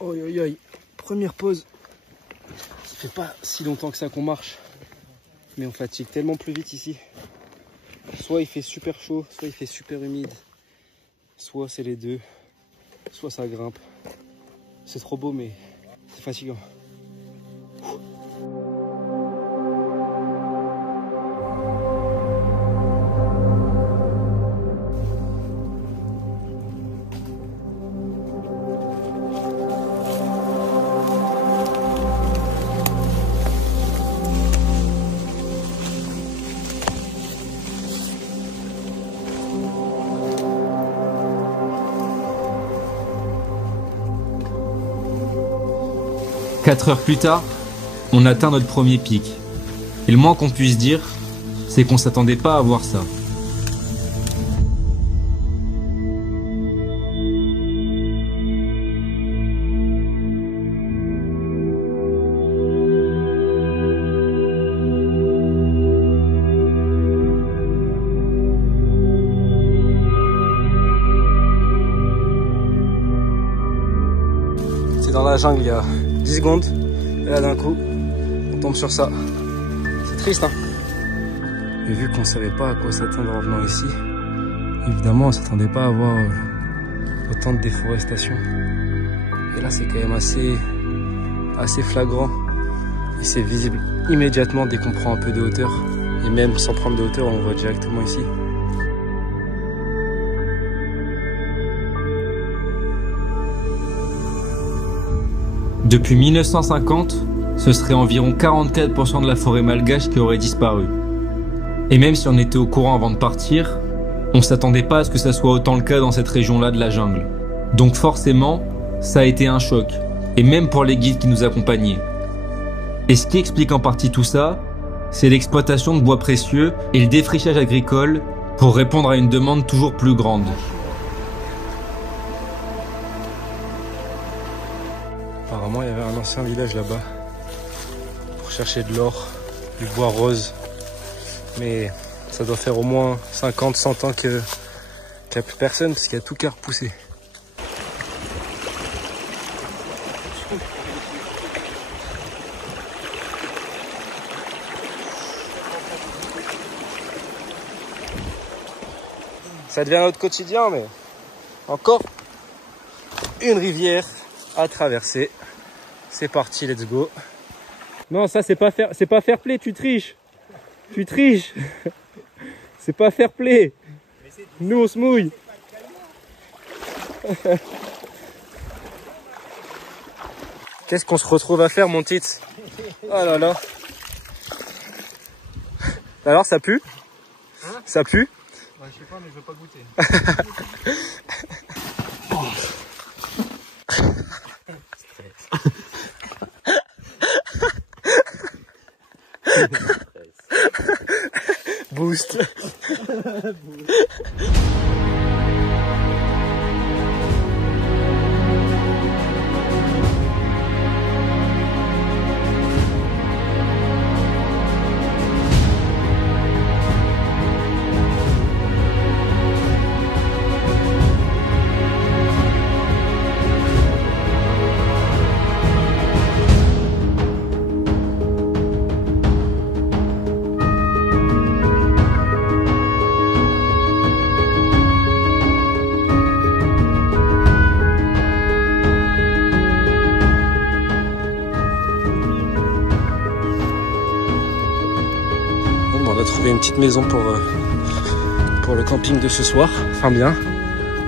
Oi oi oi. Première pause. Ça fait pas si longtemps que ça qu'on marche. Mais on fatigue tellement plus vite ici. Soit il fait super chaud, soit il fait super humide. Soit c'est les deux. Soit ça grimpe. C'est trop beau mais c'est fatigant. Quatre heures plus tard, on atteint notre premier pic. Et le moins qu'on puisse dire, c'est qu'on s'attendait pas à voir ça. C'est dans la jungle il y a 10 secondes, et là d'un coup, on tombe sur ça. C'est triste, hein. Et vu qu'on savait pas à quoi s'attendre en venant ici, évidemment, on s'attendait pas à voir autant de déforestation. Et là, c'est quand même assez flagrant. Et c'est visible immédiatement dès qu'on prend un peu de hauteur. Et même sans prendre de hauteur, on le voit directement ici. Depuis 1950, ce serait environ 44% de la forêt malgache qui aurait disparu. Et même si on était au courant avant de partir, on s'attendait pas à ce que ça soit autant le cas dans cette région-là de la jungle. Donc forcément, ça a été un choc, et même pour les guides qui nous accompagnaient. Et ce qui explique en partie tout ça, c'est l'exploitation de bois précieux et le défrichage agricole pour répondre à une demande toujours plus grande. Apparemment, il y avait un ancien village là-bas pour chercher de l'or, du bois rose. Mais ça doit faire au moins 50, 100 ans qu'il n'y a plus personne parce qu'il y a tout qui a repoussé. Ça devient notre quotidien, mais encore une rivière à traverser. C'est parti, let's go. Non, ça c'est pas fair play, tu triches. Tu triches. C'est pas fair play. Nous on se mouille. Qu'est-ce qu'on se retrouve à faire, mon titre? Oh là là. Alors ça pue? Hein? Ça pue? Ouais, je sais pas, mais je veux pas goûter. Boost. petite maison pour le camping de ce soir. Fin bien.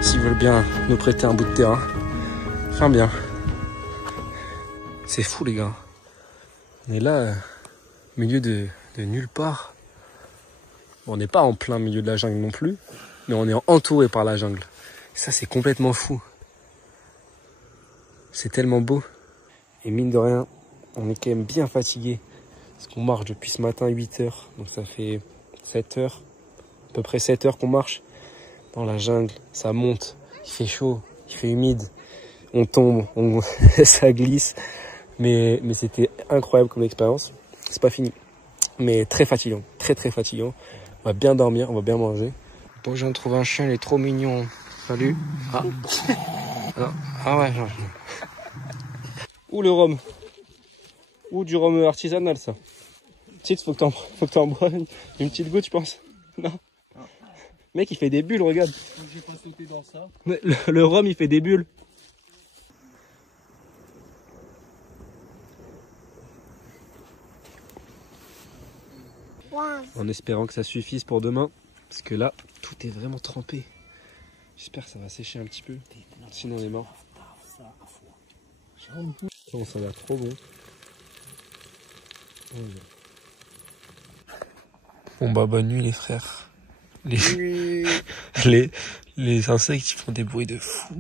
S'ils veulent bien nous prêter un bout de terrain. Fin bien. C'est fou les gars. On est là, au milieu de nulle part. Bon, on n'est pas en plein milieu de la jungle non plus, mais on est entouré par la jungle. Ça c'est complètement fou. C'est tellement beau. Et mine de rien, on est quand même bien fatigué. Parce qu'on marche depuis ce matin 8 heures. Donc ça fait 7 heures. À peu près 7 heures qu'on marche dans la jungle. Ça monte, il fait chaud, il fait humide. On tombe, ça glisse. Mais c'était incroyable comme expérience. C'est pas fini. Mais très fatigant, très fatigant. On va bien dormir, on va bien manger. Bon, je viens de trouver un chien, il est trop mignon. Salut. Ah, ah ouais, genre. Où le rhum? Ou du rhum artisanal, ça? Petite, faut que t'en bois une petite goutte, je pense. Non. Mec, il fait des bulles, regarde. J'ai pas sauté dans ça. Le rhum, il fait des bulles. En espérant que ça suffise pour demain. Parce que là, tout est vraiment trempé. J'espère que ça va sécher un petit peu. Sinon, on est mort. Oh, ça a l'air trop bon. Bon bah bonne nuit les frères. Les insectes ils font des bruits de fou.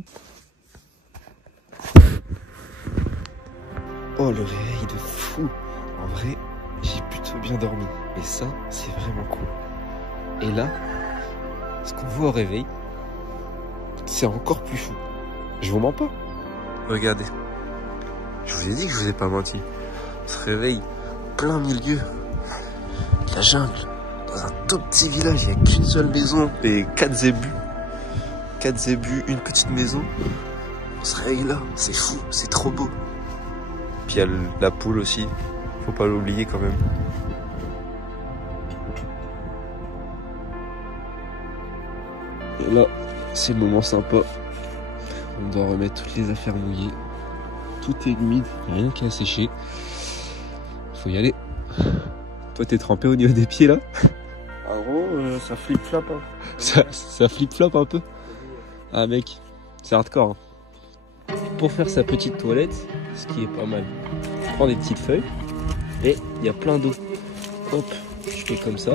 Oh le réveil de fou. En vrai j'ai plutôt bien dormi. Et ça c'est vraiment cool. Et là ce qu'on voit au réveil c'est encore plus fou. Je vous mens pas. Regardez. Je vous ai dit que je vous ai pas menti. On se réveille plein milieu de la jungle, dans un tout petit village, il n'y a qu'une seule maison et 4 zébus. 4 zébus, une petite maison. On se réveille là, c'est fou, c'est trop beau. Puis il y a la poule aussi, faut pas l'oublier quand même. Et là, c'est le moment sympa. On doit remettre toutes les affaires mouillées. Tout est humide, il n'y a rien qui a séché. Faut y aller. Toi t'es trempé au niveau des pieds là? En gros, ça flip-flop. Hein. Ça flip-flop un peu? Ah mec, c'est hardcore. Hein. Pour faire sa petite toilette, ce qui est pas mal, tu prends des petites feuilles et il y a plein d'eau. Hop, tu fais comme ça.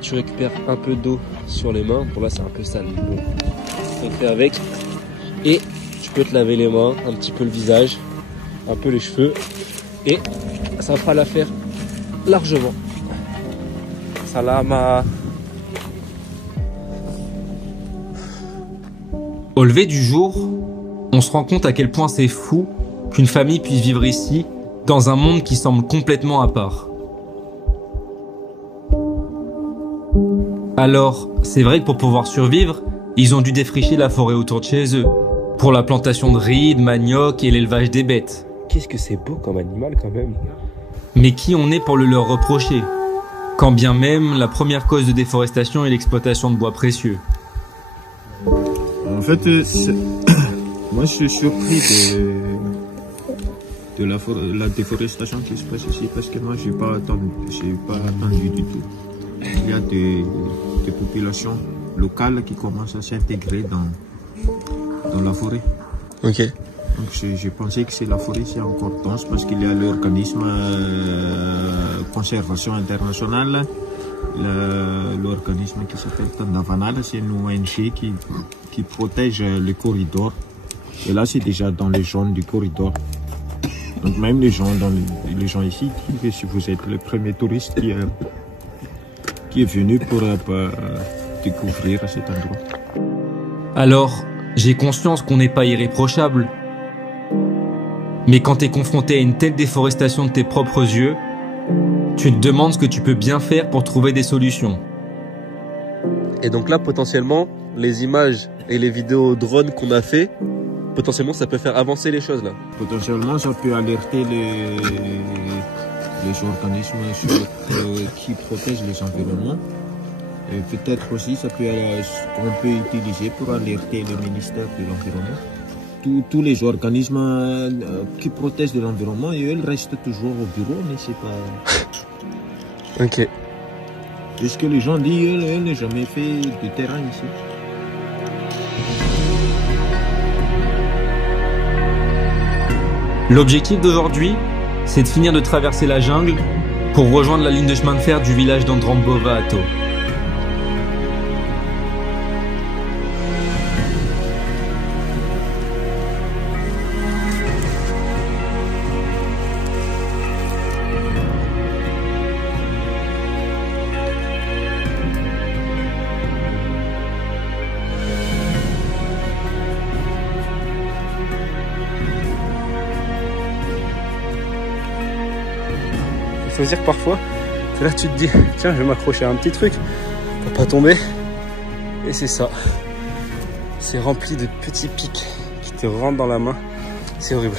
Tu récupères un peu d'eau sur les mains. Bon là c'est un peu sale, mais bon. Tu fais avec. Et tu peux te laver les mains, un petit peu le visage, un peu les cheveux. Et ça fera l'affaire largement. Salama. Au lever du jour, on se rend compte à quel point c'est fou qu'une famille puisse vivre ici, dans un monde qui semble complètement à part. Alors, c'est vrai que pour pouvoir survivre, ils ont dû défricher la forêt autour de chez eux, pour la plantation de riz, de manioc et l'élevage des bêtes. Qu'est-ce que c'est beau comme animal quand même. Mais qui on est pour le leur reprocher? Quand bien même la première cause de déforestation est l'exploitation de bois précieux. En fait, moi je suis surpris de la déforestation qui se passe ici parce que moi j'ai pas attendu du tout. Il y a des populations locales qui commencent à s'intégrer dans la forêt. Ok. Donc j'ai pensé que c'est la forêt, c'est encore dense parce qu'il y a l'organisme conservation internationale, l'organisme qui s'appelle Tandavanal, c'est une ONG qui protège les corridors. Et là c'est déjà dans les zones du corridor. Donc même les gens ici, si vous êtes le premier touriste qui est venu pour découvrir cet endroit. Alors, j'ai conscience qu'on n'est pas irréprochable. Mais quand tu es confronté à une telle déforestation de tes propres yeux, tu te demandes ce que tu peux bien faire pour trouver des solutions. Et donc là, potentiellement, les images et les vidéos drones qu'on a fait, potentiellement, ça peut faire avancer les choses là. Potentiellement, ça peut alerter les organismes qui protègent les environnements. Et peut-être aussi, ça peut qu'on peut utiliser pour alerter le ministère de l'Environnement. Tous les organismes qui protègent de l'environnement, et eux, ils restent toujours au bureau, mais c'est pas... Ok. C'est ce que les gens disent, elle n'a jamais fait de terrain ici. L'objectif d'aujourd'hui, c'est de finir de traverser la jungle pour rejoindre la ligne de chemin de fer du village d'Andrambovato. Il faut se dire que parfois, c'est là que tu te dis, tiens, je vais m'accrocher à un petit truc pour pas tomber. Et c'est ça. C'est rempli de petits pics qui te rentrent dans la main. C'est horrible.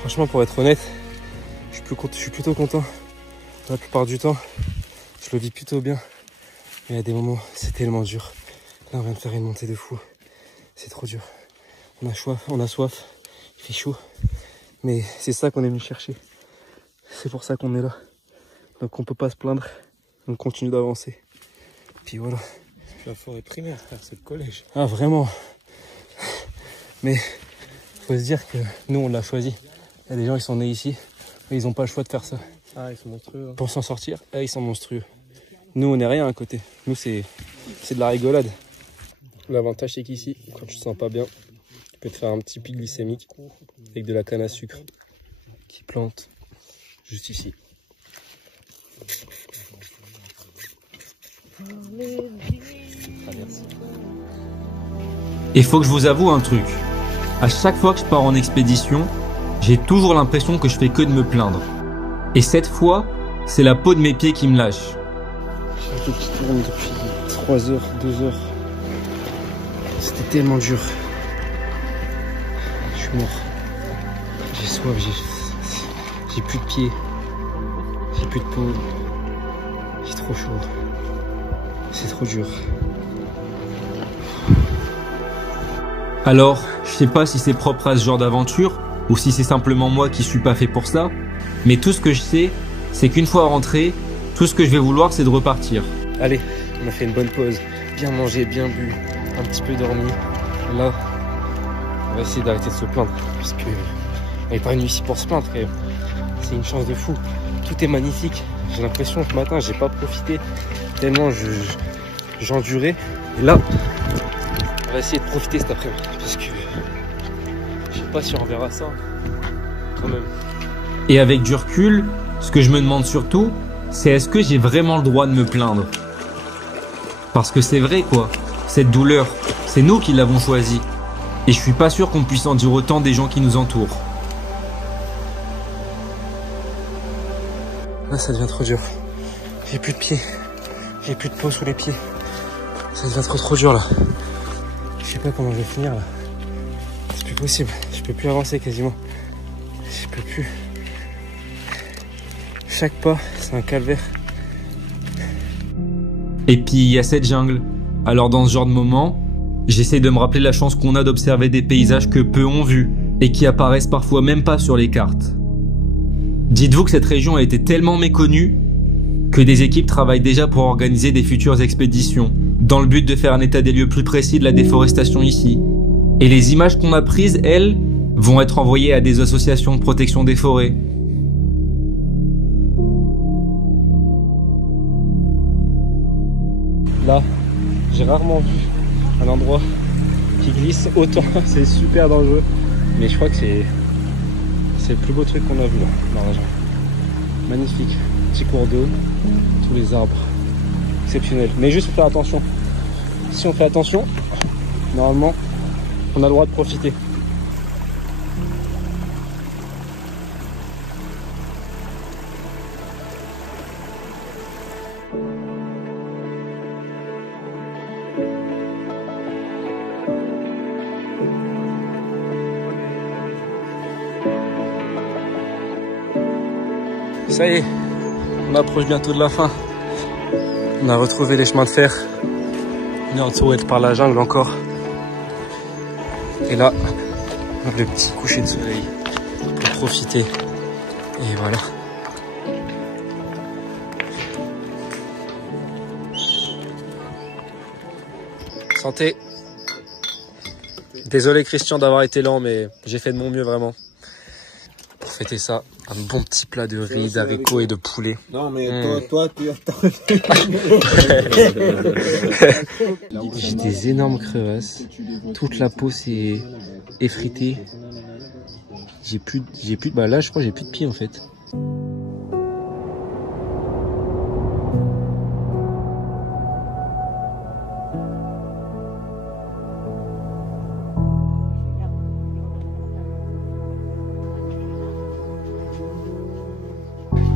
Franchement, pour être honnête, je suis plutôt content. La plupart du temps, je le vis plutôt bien. Mais il y a des moments, c'est tellement dur. Là, on vient de faire une montée de fou. C'est trop dur. On a soif, il fait chaud. Mais c'est ça qu'on est venu chercher. C'est pour ça qu'on est là. Donc on peut pas se plaindre. On continue d'avancer. Puis voilà. C'est la forêt primaire, frère, c'est le collège. Ah vraiment. Mais faut se dire que nous on l'a choisi. Il y a des gens qui sont nés ici. Et ils ont pas le choix de faire ça. Ah, ils sont monstrueux. Hein. Pour s'en sortir, ils sont monstrueux. Nous on n'est rien à côté. Nous c'est de la rigolade. L'avantage c'est qu'ici, quand tu te sens pas bien, tu peux te faire un petit pic glycémique avec de la canne à sucre qui plante juste ici. Et faut que je vous avoue un truc. À chaque fois que je pars en expédition, j'ai toujours l'impression que je fais que de me plaindre. Et cette fois, c'est la peau de mes pieds qui me lâche. Je tourne depuis 3 heures, 2 heures. C'était tellement dur. Je suis mort. J'ai soif, j'ai plus de pieds. J'ai plus de peau. J'ai trop chaud. C'est trop dur. Alors, je sais pas si c'est propre à ce genre d'aventure, ou si c'est simplement moi qui suis pas fait pour ça, mais tout ce que je sais, c'est qu'une fois rentré, tout ce que je vais vouloir, c'est de repartir. Allez, on a fait une bonne pause. Bien mangé, bien bu, un petit peu dormi. Là, on va essayer d'arrêter de se plaindre, parce que on n'est pas venu ici pour se plaindre. C'est une chance de fou. Tout est magnifique. J'ai l'impression que ce matin, j'ai pas profité tellement j'endurais. Et là, on va essayer de profiter cet après-midi, parce que je sais pas si on verra ça quand même. Et avec du recul, ce que je me demande surtout, c'est est-ce que j'ai vraiment le droit de me plaindre? Parce que c'est vrai quoi, cette douleur, c'est nous qui l'avons choisie. Et je suis pas sûr qu'on puisse en dire autant des gens qui nous entourent. Là, ça devient trop dur. J'ai plus de pieds. J'ai plus de peau sous les pieds. Ça devient trop dur là. Je sais pas comment je vais finir là. C'est plus possible. Je peux plus avancer quasiment. Je peux plus. Chaque pas, c'est un calvaire. Et puis il y a cette jungle. Alors dans ce genre de moment, j'essaie de me rappeler la chance qu'on a d'observer des paysages que peu ont vus et qui apparaissent parfois même pas sur les cartes. Dites-vous que cette région a été tellement méconnue que des équipes travaillent déjà pour organiser des futures expéditions, dans le but de faire un état des lieux plus précis de la déforestation ici. Et les images qu'on a prises, elles, vont être envoyées à des associations de protection des forêts. Là, j'ai rarement vu un endroit qui glisse autant. C'est super dangereux. Mais je crois que c'est le plus beau truc qu'on a vu là, dans la jungle. Magnifique. Petit cours d'eau, tous les arbres. Exceptionnel. Mais juste faire attention. Si on fait attention, normalement, on a le droit de profiter. Ça y est, on approche bientôt de la fin. On a retrouvé les chemins de fer. On est entouré par la jungle encore. Et là, on a le petit coucher de soleil pour profiter. Et voilà. Santé. Désolé Christian d'avoir été lent, mais j'ai fait de mon mieux vraiment. Pour fêter ça, un bon petit plat de riz, d'haricots et de poulet. Non mais toi tu attends. J'ai des énormes crevasses. Toute la peau s'est effritée. Bah là je crois que j'ai plus de pieds en fait.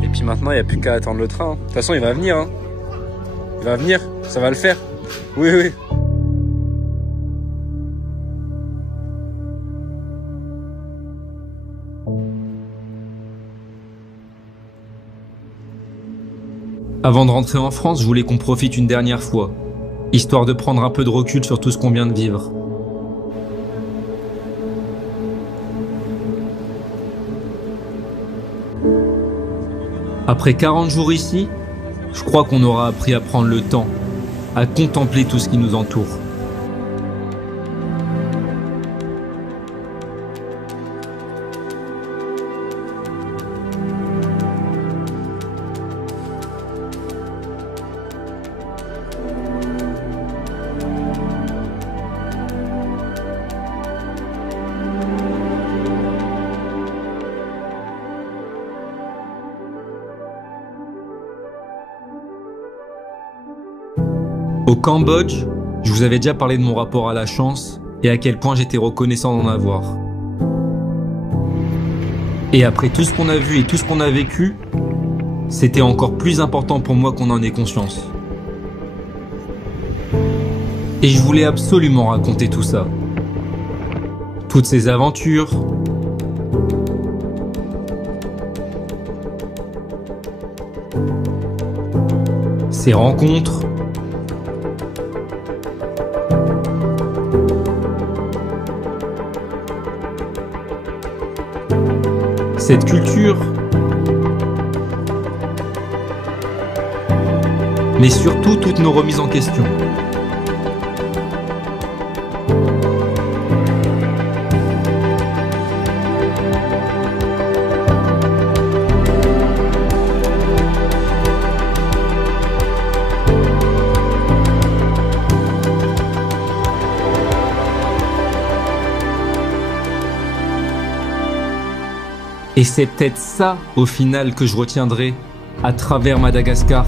Et puis maintenant il n'y a plus qu'à attendre le train. De toute façon il va venir. Hein. Il va venir, ça va le faire. Oui, oui. Avant de rentrer en France, je voulais qu'on profite une dernière fois, histoire de prendre un peu de recul sur tout ce qu'on vient de vivre. Après 40 jours ici, je crois qu'on aura appris à prendre le temps, à contempler tout ce qui nous entoure. Au Cambodge, je vous avais déjà parlé de mon rapport à la chance et à quel point j'étais reconnaissant d'en avoir. Et après tout ce qu'on a vu et tout ce qu'on a vécu, c'était encore plus important pour moi qu'on en ait conscience. Et je voulais absolument raconter tout ça. Toutes ces aventures, ces rencontres, cette culture, mais surtout toutes nos remises en question. Et c'est peut-être ça, au final, que je retiendrai à travers Madagascar.